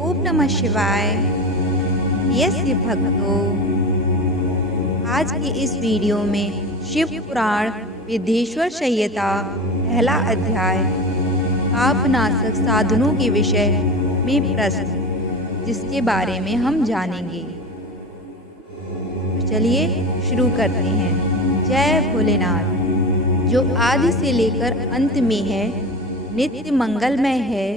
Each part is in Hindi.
ओम नमः शिवाय। शिव भक्तों, आज की इस वीडियो में शिव पुराण विदेश्वर संहिता पहला अध्याय पापनाशक साधनों के विषय में प्रश्न, जिसके बारे में हम जानेंगे। तो चलिए शुरू करते हैं। जय भोलेनाथ, जो आदि से लेकर अंत में है, नित्य मंगलमय है,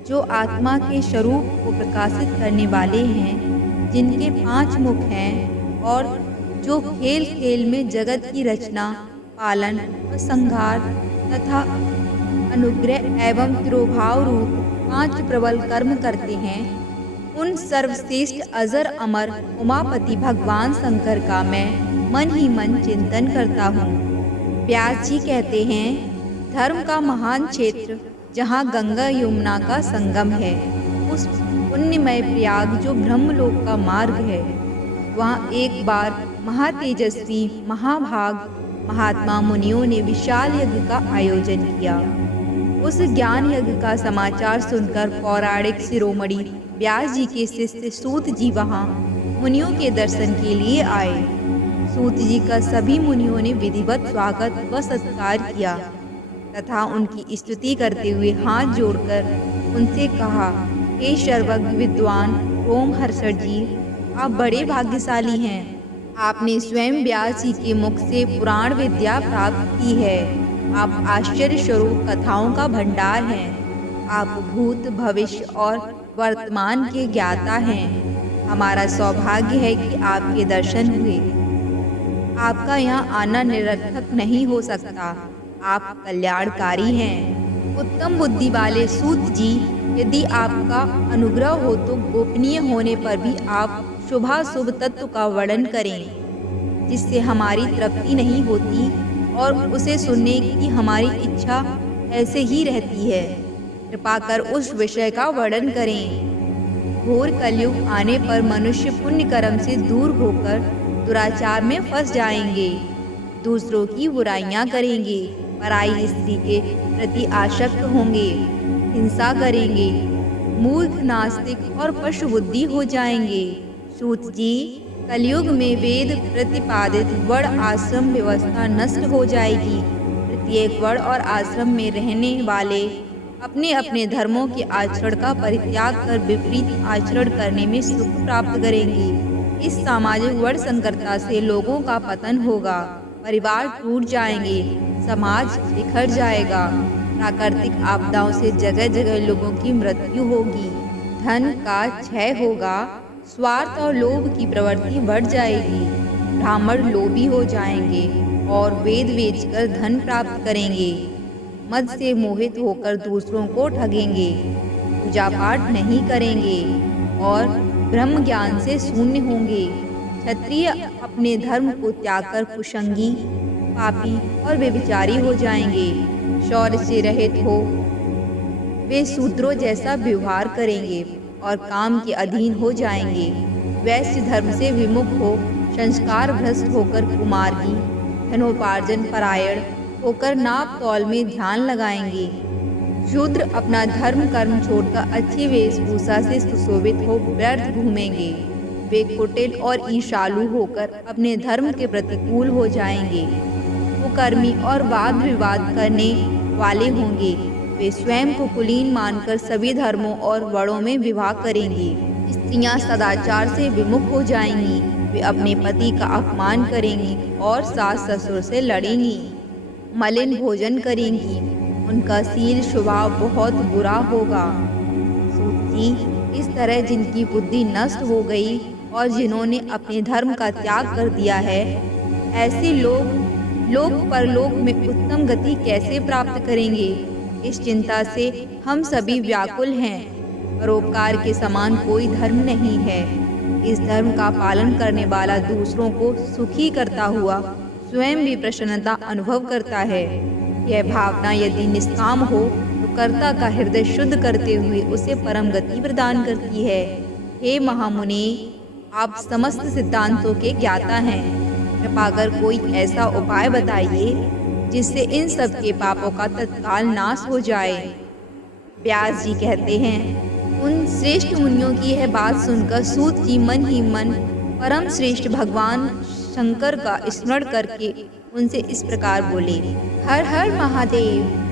जो आत्मा के स्वरूप को प्रकाशित करने वाले हैं, जिनके 5 मुख हैं और जो खेल खेल में जगत की रचना, पालन और संहार तथा अनुग्रह एवं तिरोभाव रूप 5 प्रबल कर्म करते हैं, उन सर्वश्रेष्ठ अजर अमर उमापति भगवान शंकर का मैं मन ही मन चिंतन करता हूँ। व्यास जी कहते हैं, धर्म का महान क्षेत्र जहाँ गंगा यमुना का संगम है, उस पुण्यमय प्रयाग जो ब्रह्मलोक का मार्ग है, वहाँ एक बार महातेजस्वी महाभाग महात्मा मुनियों ने विशाल यज्ञ का आयोजन किया। उस ज्ञान यज्ञ का समाचार सुनकर पौराणिक शिरोमणि व्यास जी के शिष्य सूत जी वहाँ मुनियों के दर्शन के लिए आए। सूत जी का सभी मुनियों ने विधिवत स्वागत व सत्कार किया तथा उनकी स्तुति करते हुए हाथ जोड़कर उनसे कहा, हे सर्वज्ञ विद्वान रोम हर्षण जी, आप बड़े भाग्यशाली हैं। आपने स्वयं व्यास जी के मुख से पुराण विद्या प्राप्त की है। आप आश्चर्य स्वरूप कथाओं का भंडार हैं। आप भूत भविष्य और वर्तमान के ज्ञाता हैं। हमारा सौभाग्य है कि आपके दर्शन हुए। आपका यहाँ आना निरर्थक नहीं हो सकता। आप कल्याणकारी हैं। उत्तम बुद्धि वाले सूत जी, यदि आपका अनुग्रह हो तो गोपनीय होने पर भी आप शुभाशुभ तत्व का वर्णन करें, जिससे हमारी तृप्ति नहीं होती और उसे सुनने की हमारी इच्छा ऐसे ही रहती है। कृपा कर उस विषय का वर्णन करें। घोर कलयुग आने पर मनुष्य पुण्य कर्म से दूर होकर दुराचार में फंस जाएंगे, दूसरों की बुराइयां करेंगे, पराई स्त्री के प्रति आसक्त होंगे, हिंसा करेंगे, मूर्ख नास्तिक और पशु बुद्धि हो जाएंगे। सूत जी, कलयुग में वेद प्रतिपादित वर्ण आश्रम व्यवस्था नष्ट हो जाएगी। प्रत्येक वर्ण और आश्रम में रहने वाले अपने अपने धर्मों के आचरण का परित्याग कर विपरीत आचरण करने में सुख प्राप्त करेंगे। इस सामाजिक वर्ण संकरता से लोगों का पतन होगा, परिवार टूट जाएंगे, समाज बिखर जाएगा, प्राकृतिक आपदाओं से जगह जगह लोगों की मृत्यु होगी, धन का क्षय होगा, स्वार्थ और लोभ की प्रवृत्ति बढ़ जाएगी, ब्राह्मण लोभी हो जाएंगे और वेद बेचकर धन प्राप्त करेंगे, मद से मोहित होकर दूसरों को ठगेंगे, पूजा पाठ नहीं करेंगे और ब्रह्म ज्ञान से शून्य होंगे। क्षत्रिय अपने धर्म को त्याग कर कुसंगी, पापी और व्यभिचारी हो जाएंगे। शौर्य से रहित हो वे शूद्रों जैसा व्यवहार करेंगे और काम के अधीन हो जाएंगे। वैश्य धर्म से विमुख हो संस्कार भ्रष्ट होकर कुमार्गी, धनोपार्जन परायण होकर नाप तौल में ध्यान लगाएंगे। शूद्र अपना धर्म कर्म छोड़कर अच्छी वेशभूषा से सुशोभित हो व्यर्थ घूमेंगे। वे कुटिल और ईर्ष्यालु होकर अपने धर्म के प्रतिकूल हो जाएंगे। कुकर्मी और वाद विवाद करने वाले होंगे। वे स्वयं को कुलीन मानकर सभी धर्मों और वर्णों में विवाह करेंगे। स्त्रियां सदाचार से विमुख हो जाएंगी। वे अपने पति का अपमान करेंगी और सास ससुर से लड़ेंगी, मलिन भोजन करेंगी। उनका शील स्वभाव बहुत बुरा होगा। सूत जी, इस तरह जिनकी बुद्धि नष्ट हो गई और जिन्होंने अपने धर्म का त्याग कर दिया है, ऐसे लोग परलोक में उत्तम गति कैसे प्राप्त करेंगे? इस चिंता से हम सभी व्याकुल हैं। परोपकार के समान कोई धर्म नहीं है। इस धर्म का पालन करने वाला दूसरों को सुखी करता हुआ स्वयं भी प्रसन्नता अनुभव करता है। यह भावना यदि निष्काम हो तो कर्ता का हृदय शुद्ध करते हुए उसे परम गति प्रदान करती है। हे महामुनि, आप समस्त सिद्धांतों के ज्ञाता हैं। कृपा कर कोई ऐसा उपाय बताइए जिससे इन सब के पापों का तत्काल नाश हो जाए। व्यास जी कहते हैं, उन श्रेष्ठ मुनियों की यह बात सुनकर सूत जी मन ही मन परम श्रेष्ठ भगवान शंकर का स्मरण करके उनसे इस प्रकार बोले, हर हर महादेव।